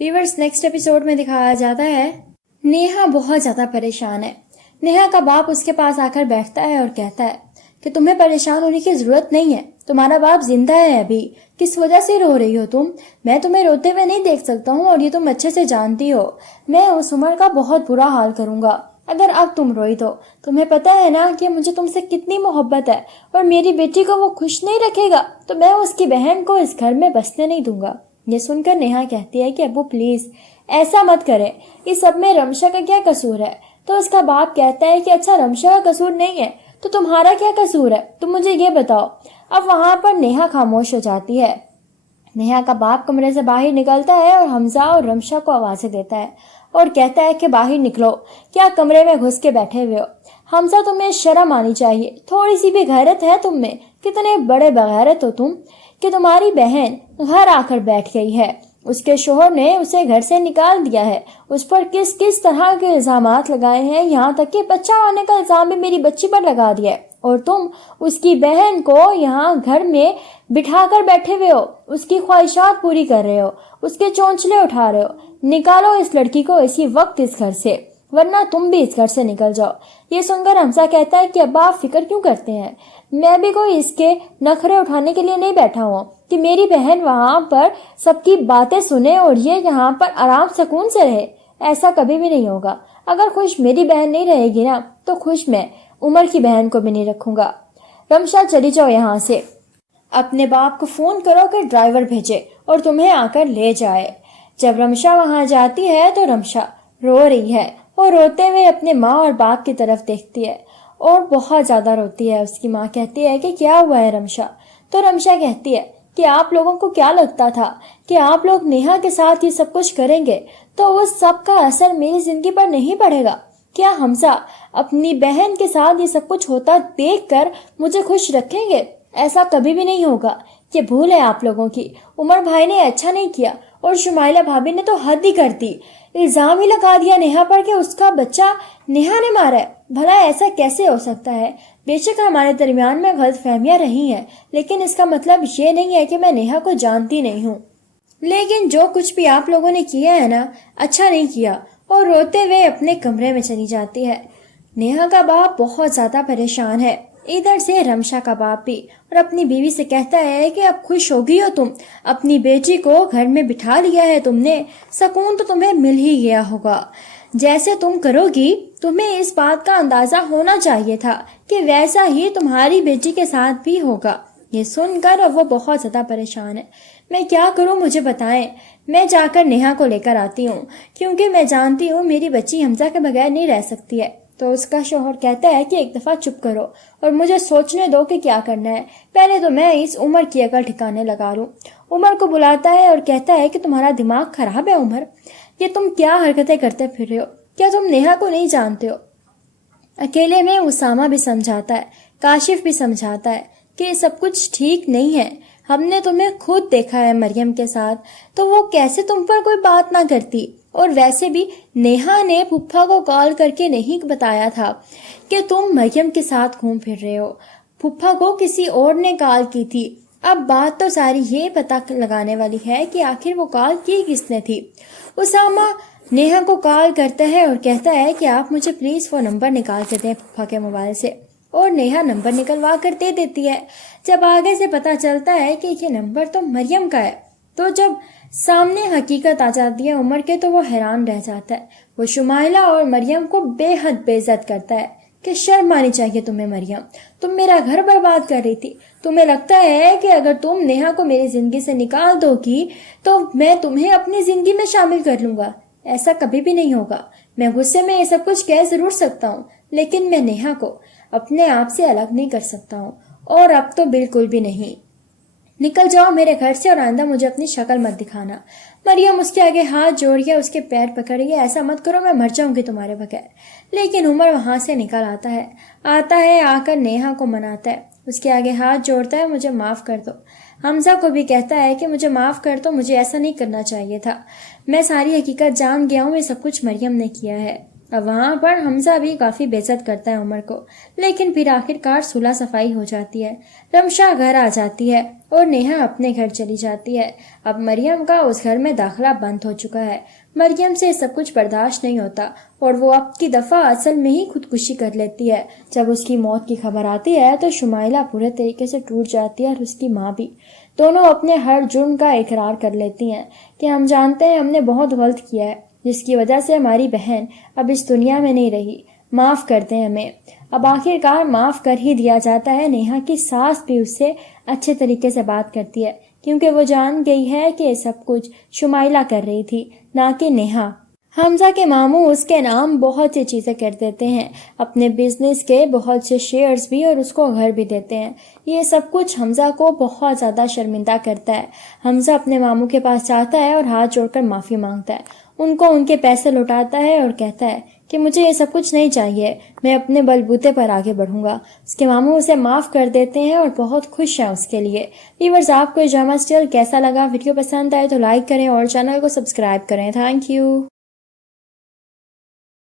Viewers, next episode में दिखाया जाता है नेहा बहुत ज्यादा परेशान है। नेहा का बाप उसके पास आकर बैठता है और कहता है कि तुम्हें परेशान होने की जरूरत नहीं है, तुम्हारा बाप जिंदा है अभी, किस वजह से रो रही हो तुम? मैं तुम्हें रोते हुए नहीं देख सकता हूँ और ये तुम अच्छे से जानती हो। मैं उस उमर का बहुत बुरा हाल करूंगा अगर अब तुम रोई तो। तुम्हें पता है ना कि मुझे तुमसे कितनी मोहब्बत है और मेरी बेटी को वो खुश नहीं रखेगा तो मैं उसकी बहन को इस घर में बसने नहीं दूंगा। ये सुनकर नेहा कहती है कि अब्बू प्लीज ऐसा मत करें, इस सब में रमशा का क्या कसूर है? तो उसका बाप कहता है कि अच्छा रमशा का कसूर नहीं है तो तुम्हारा क्या कसूर है, तुम मुझे ये बताओ। अब वहां पर नेहा खामोश हो जाती है। नेहा का बाप कमरे से बाहर निकलता है और हमजा और रमशा को आवाजें देता है और कहता है कि बाहर निकलो, क्या कमरे में घुस के बैठे हुए हो? हमजा, तुम्हें शर्म आनी चाहिए, थोड़ी सी भी गैरत है तुम में? कितने बड़े बगैरत हो तुम कि तुम्हारी बहन घर आकर बैठ गई है, उसके शोहर ने उसे घर से निकाल दिया है, उस पर किस किस तरह के इल्जामात लगाए हैं, यहाँ तक कि बच्चा होने का इल्जाम भी मेरी बच्ची पर लगा दिया है और तुम उसकी बहन को यहाँ घर में बिठा कर बैठे हुए हो, उसकी ख्वाहिशात पूरी कर रहे हो, उसके चोंचले उठा रहे हो। निकालो इस लड़की को इसी वक्त इस घर से, वरना तुम भी इस घर से निकल जाओ। ये सुनकर हमजा कहता है कि अब्बा आप फिक्र क्यों करते हैं, मैं भी कोई इसके नखरे उठाने के लिए नहीं बैठा हूँ कि मेरी बहन वहां पर सबकी बातें सुने और ये यहाँ पर आराम सुकून से रहे। ऐसा कभी भी नहीं होगा। अगर खुश मेरी बहन नहीं रहेगी ना तो खुश मैं उमर की बहन को भी नहीं रखूंगा। रमशा चली जाओ यहाँ से, अपने बाप को फोन करो कि ड्राइवर भेजे और तुम्हें आकर ले जाए। जब रमशा वहां जाती है तो रमशा रो रही है और रोते हुए अपने माँ और बाप की तरफ देखती है और बहुत ज्यादा रोती है। उसकी माँ कहती है कि क्या हुआ है रमशा? तो रमशा कहती है कि आप लोगों को क्या लगता था कि आप लोग नेहा के साथ ये सब कुछ करेंगे तो उस सब का असर मेरी जिंदगी पर नहीं पड़ेगा? क्या हमजा अपनी बहन के साथ ये सब कुछ होता देखकर मुझे खुश रखेंगे? ऐसा कभी भी नहीं होगा। ये भूल है आप लोगों की। उमर भाई ने अच्छा नहीं किया और शुमाइला भाभी ने तो हद ही कर दी, इल्जाम ही लगा दिया नेहा पर कि उसका बच्चा नेहा ने मारा है। भला ऐसा कैसे हो सकता है? बेशक हमारे दरमियान में गलतफहमियां रही हैं, लेकिन इसका मतलब ये नहीं है कि मैं नेहा को जानती नहीं हूँ। लेकिन जो कुछ भी आप लोगों ने किया है ना, अच्छा नहीं किया। और रोते हुए अपने कमरे में चली जाती है। नेहा का बाप बहुत ज्यादा परेशान है। इधर से रमशा का बाप भी, और अपनी बीवी से कहता है कि अब खुश हो गई हो तुम, अपनी बेटी को घर में बिठा लिया है तुमने, सुकून तो तुम्हें मिल ही गया होगा। जैसे तुम करोगी तुम्हें इस बात का अंदाजा होना चाहिए था कि वैसा ही तुम्हारी बेटी के साथ भी होगा। ये सुनकर अब वो बहुत ज्यादा परेशान है। मैं क्या करूं मुझे बताएं, मैं जाकर नेहा को लेकर आती हूँ क्योंकि मैं जानती हूँ मेरी बच्ची हमजा के बगैर नहीं रह सकती है। तो उसका शौहर कहता है कि एक दफा चुप करो और मुझे सोचने दो कि क्या करना है, पहले तो मैं इस उमर की अकल ठिकाने लगा लूं। उमर को बुलाता है और कहता है कि तुम्हारा दिमाग खराब है उमर, ये तुम क्या हरकतें करते फिर रहे हो? क्या तुम नेहा को नहीं जानते हो? अकेले में उसामा भी समझाता है, काशिफ भी समझाता है कि सब कुछ ठीक नहीं है। हमने तुम्हें खुद देखा है मरियम के साथ, तो वो कैसे तुम पर कोई बात ना करती? और वैसे भी नेहा ने फुफ्फा को कॉल करके नहीं बताया था कि तुम मरियम के साथ घूम फिर रहे हो। फुफ्फा को किसी और ने कॉल की थी। अब बात तो सारी ये पता लगाने वाली है कि आखिर वो कॉल की किसने थी। उसामा नेहा को कॉल करता है और कहता है कि आप मुझे प्लीज वो नंबर निकाल के दें फुफ्फा के मोबाइल से, और नेहा नंबर निकलवा कर दे देती है। जब आगे से पता चलता है कि ये नंबर तो मरियम का है, तो जब सामने हकीकत आ जाती है उमर के, तो वो हैरान रह जाता है। वो शुमाइला और मरियम को बेहद बेइज्जत करता है कि शर्म आनी चाहिए तुम्हें मरियम, तुम मेरा घर बर्बाद कर रही थी। तुम्हें लगता है कि अगर तुम नेहा को मेरी जिंदगी से निकाल दोगी तो मैं तुम्हें अपनी जिंदगी में शामिल कर लूंगा। ऐसा कभी भी नहीं होगा। मैं गुस्से में ये सब कुछ कह जरूर सकता हूँ, लेकिन मैं नेहा को अपने आप से अलग नहीं कर सकता हूँ, और अब तो बिल्कुल भी नहीं। निकल जाओ मेरे घर से और आइंदा मुझे अपनी शक्ल मत दिखाना। मरियम उसके आगे हाथ जोड़िए, उसके पैर पकड़िए, ऐसा मत करो, मैं मर जाऊंगी तुम्हारे बगैर। लेकिन उमर वहां से निकल आता है आकर नेहा को मनाता है, उसके आगे हाथ जोड़ता है, मुझे माफ कर दो। हमजा को भी कहता है कि मुझे माफ कर दो, मुझे ऐसा नहीं करना चाहिए था, मैं सारी हकीकत जान गया हूँ, ये सब कुछ मरियम ने किया है। اب وہاں پر حمزہ بھی کافی بےعزت کرتا ہے عمر کو، لیکن پھر آخرکار صلح صفائی ہو جاتی ہے۔ رمشا گھر آ جاتی ہے اور نیہا اپنے گھر چلی جاتی ہے۔ اب مریم کا اس گھر میں داخلہ بند ہو چکا ہے۔ مریم سے سب کچھ برداشت نہیں ہوتا اور وہ اب کی دفعہ اصل میں ہی خودکشی کر لیتی ہے۔ جب اس کی موت کی خبر آتی ہے تو شمائلہ پورے طریقے سے ٹوٹ جاتی ہے اور اس کی ماں بھی۔ دونوں اپنے ہر جرم کا اقرار کر لیتی ہیں کہ ہم جانتے ہیں ہم نے بہت غلط کیا ہے، جس کی وجہ سے ہماری بہن اب اس دنیا میں نہیں رہی، معاف کر دیں ہمیں۔ اب آخرکار معاف کر ہی دیا جاتا ہے۔ نیہا کی ساس بھی اس سے اچھے طریقے سے بات کرتی ہے کیونکہ وہ جان گئی ہے کہ سب کچھ شمائلہ کر رہی تھی، نہ کہ نیہا۔ حمزہ کے ماموں اس کے نام بہت سی چیزیں کر دیتے ہیں، اپنے بزنس کے بہت سے شیئرز بھی، اور اس کو گھر بھی دیتے ہیں۔ یہ سب کچھ حمزہ کو بہت زیادہ شرمندہ کرتا ہے۔ حمزہ اپنے ماموں کے پاس جاتا ہے اور ہاتھ جوڑ کر معافی مانگتا ہے، ان کو ان کے پیسے لوٹاتا ہے اور کہتا ہے کہ مجھے یہ سب کچھ نہیں چاہیے، میں اپنے بلبوتے پر آگے بڑھوں گا۔ اس کے ماموں اسے معاف کر دیتے ہیں اور بہت خوش ہیں اس کے لیے۔ ویورز، آپ کو یہ ڈرامہ سیریل کیسا لگا؟ ویڈیو پسند آئے تو لائک کریں اور چینل کو سبسکرائب کریں۔ Thank you.